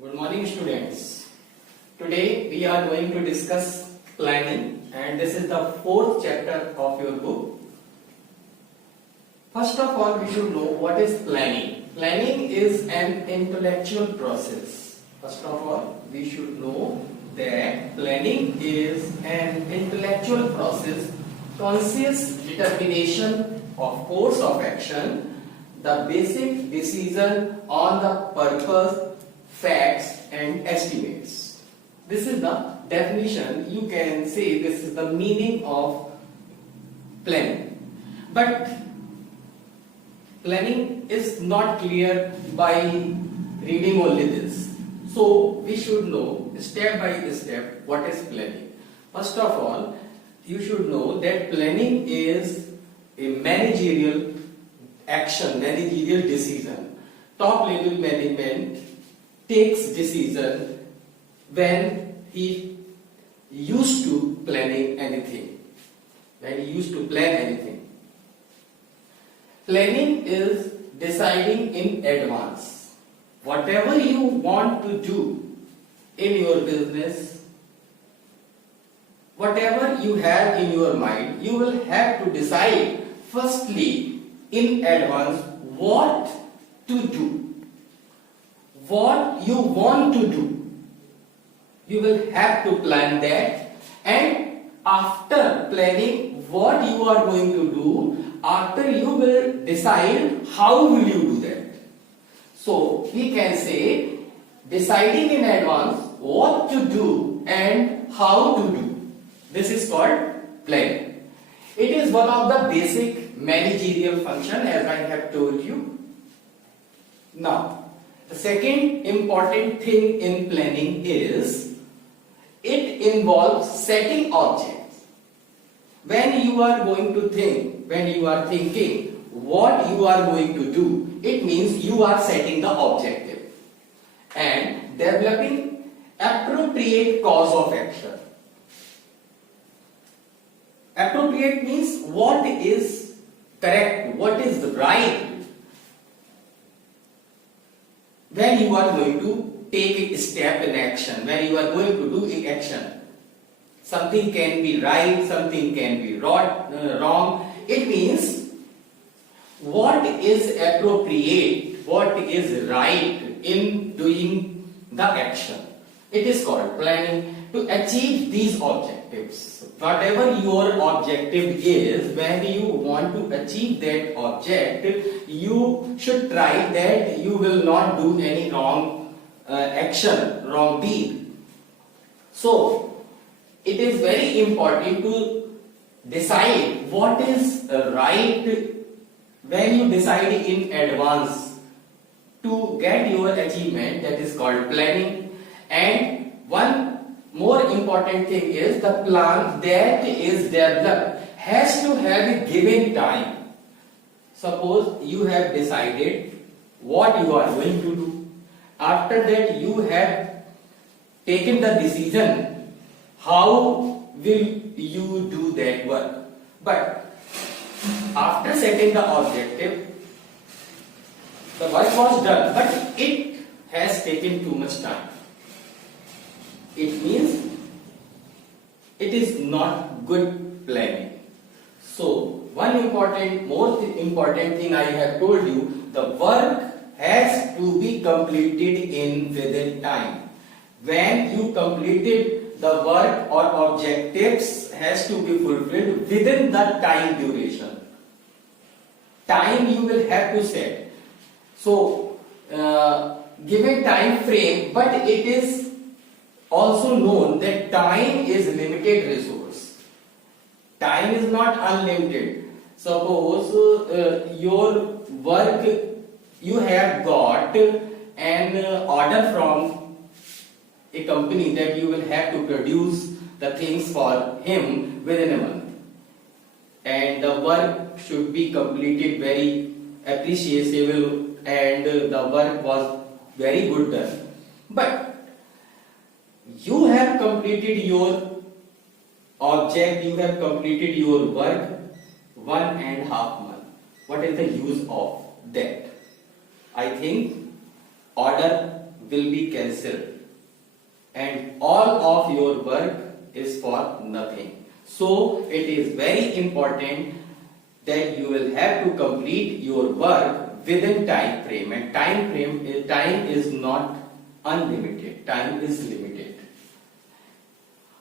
Good morning, students. Today we are going to discuss planning, and this is the fourth chapter of your book. First of all, we should know what is planning. Planning is an intellectual process. First of all, we should know that planning is an intellectual process, conscious determination of course of action, the basic decision on the purpose, facts and estimates. This is the definition. You can say this is the meaning of planning. But planning is not clear by reading only this. So we should know step by step what is planning. First of all, you should know that planning is a managerial action, managerial decision. Top level management takes decision when he used to planning anything. When he used to plan anything. Planning is deciding in advance. Whatever you want to do in your business, whatever you have in your mind, you will have to decide firstly in advance what to do. What you want to do, you will have to plan that, and after planning what you are going to do, after you will decide how will you do that. So we can say deciding in advance what to do and how to do. This is called planning. It is one of the basic managerial function, as I have told you. Now, the second important thing in planning is it involves setting objects. When you are going to think, when you are thinking what you are going to do, it means you are setting the objective and developing appropriate cause of action. Appropriate means what is correct, what is right. When you are going to take a step in action, when you are going to do an action, something can be right, something can be wrong. It means what is appropriate, what is right in doing the action. It is called planning to achieve these objectives. Whatever your objective is, when you want to achieve that objective, you should try that you will not do any wrong action, wrong deed. So, it is very important to decide what is right when you decide in advance to get your achievement. That is called planning. And one more important thing is the plan that is developed has to have a given time. Suppose you have decided what you are going to do. After that you have taken the decision how will you do that work. But after setting the objective, the work was done, but it has taken too much time. It means it is not good planning. So one more important thing I have told you, the work has to be completed within time. When you completed the work or objectives has to be fulfilled within the time duration. Time you will have to set. So given time frame, but it is also known that time is limited resource. Time is not unlimited. Suppose your work, you have got an order from a company that you will have to produce the things for him within a month. And the work should be completed very appreciable and the work was very good done. But you have completed your object, you have completed your work 1.5 months. What is the use of that? I think order will be cancelled and all of your work is for nothing. So it is very important that you will have to complete your work within time frame, and time is not unlimited, time is limited.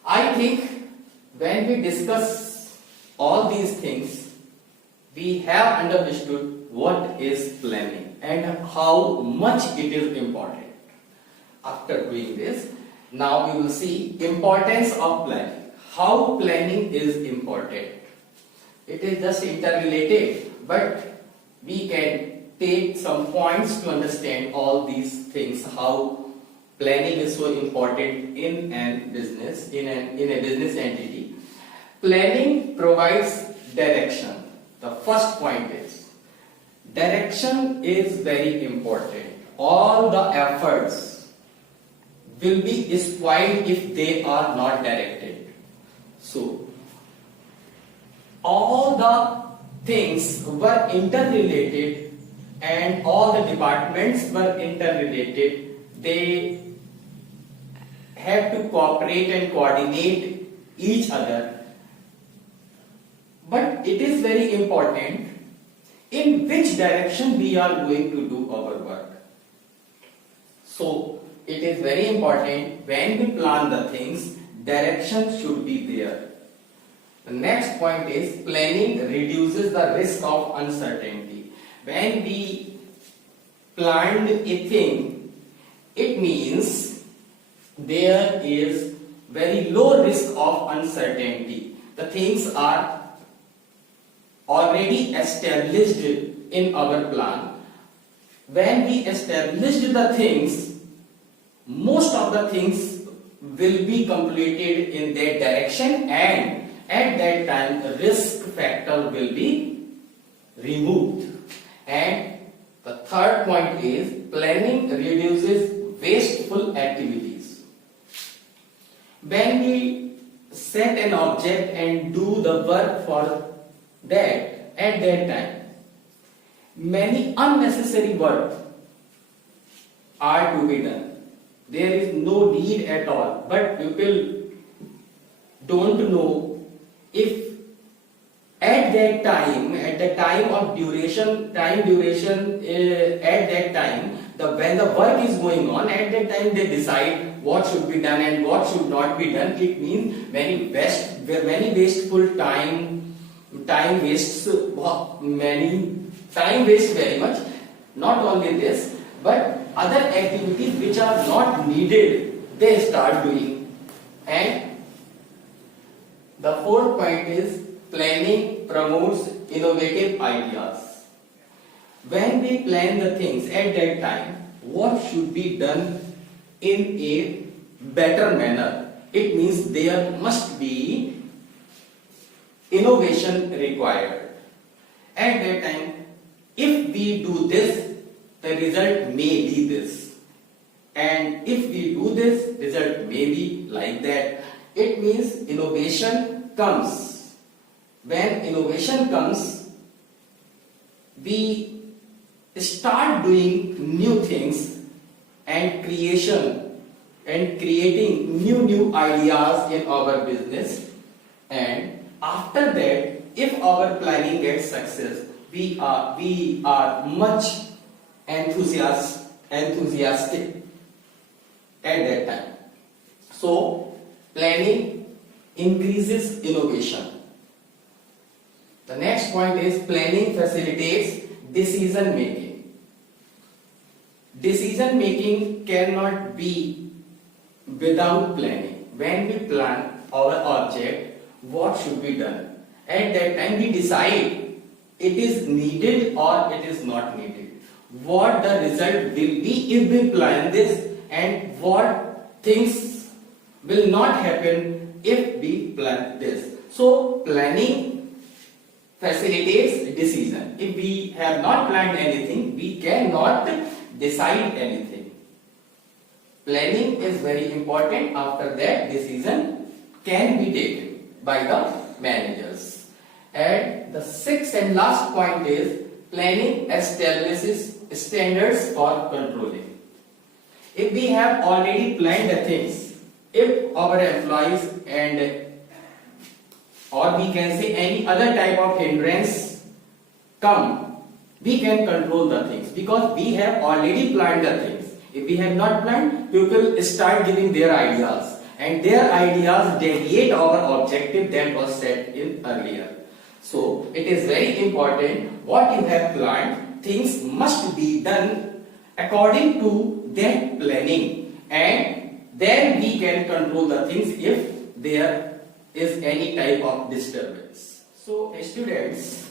I think when we discuss all these things, we have understood what is planning and how much it is important. After doing this, now we will see importance of planning. How planning is important. It is just interrelated, but we can take some points to understand all these things, how planning is so important in a business entity. Planning provides direction. The first point is direction is very important. All the efforts will be spoiled if they are not directed. So all the things were interrelated and all the departments were interrelated. They have to cooperate and coordinate each other. But it is very important in which direction we are going to do our work. So it is very important when we plan the things, direction should be there. The next point is planning reduces the risk of uncertainty. When we planned a thing, it means there is very low risk of uncertainty. The things are already established in our plan. When we established the things, most of the things will be completed in that direction, and at that time the risk factor will be removed. And the third point is planning reduces wasteful activities. When we set an object and do the work for that, at that time many unnecessary work are to be done. There is no need at all, but people don't know if at that time, at the time of duration, at that time, when the work is going on, at that time they decide what should be done and what should not be done. It means many wasteful time wastes very much. Not only this, but other activities which are not needed, they start doing. And the fourth point is planning promotes innovative ideas. When we plan the things at that time, what should be done in a better manner, it means there must be innovation required. At that time, if we do this, the result may be this, and if we do this, result may be like that. It means innovation comes. When innovation comes, we start doing new things and creating new ideas in our business. And after that, if our planning gets success, we are much enthusiastic at that time. So planning increases innovation. The next point is planning facilitates decision making. Decision making cannot be without planning. When we plan our object, what should be done? At that time we decide it is needed or it is not needed. What the result will be if we plan this, and what things will not happen if we plan this. So planning facilitates decision. If we have not planned anything, we cannot decide anything. Planning is very important. After that, decision can be taken by the managers. And the sixth and last point is planning establishes standards for controlling. If we have already planned the things, if our employees and or we can say any other type of hindrance come, we can control the things because we have already planned the things. If we have not planned, people start giving their ideas and their ideas deviate our objective that was set in earlier. So it is very important what you have planned, things must be done according to that planning, and then we can control the things if there is any type of disturbance. So students,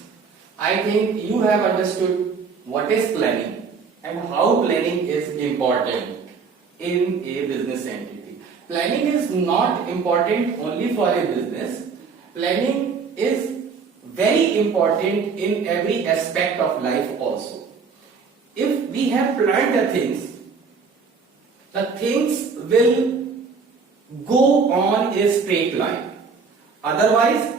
I think you have understood what is planning and how planning is important in a business entity. Planning is not important only for a business. Planning is very important in every aspect of life also. If we have planned the things will go on a straight line. Otherwise,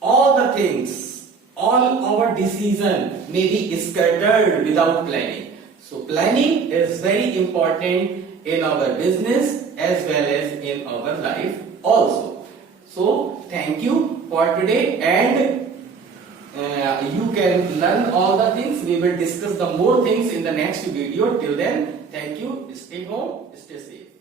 all the things, all our decision may be scattered without planning. So planning is very important in our business as well as in our life also. So thank you for today, and you can learn all the things. We will discuss the more things in the next video. Till then, thank you. Stay home, stay safe.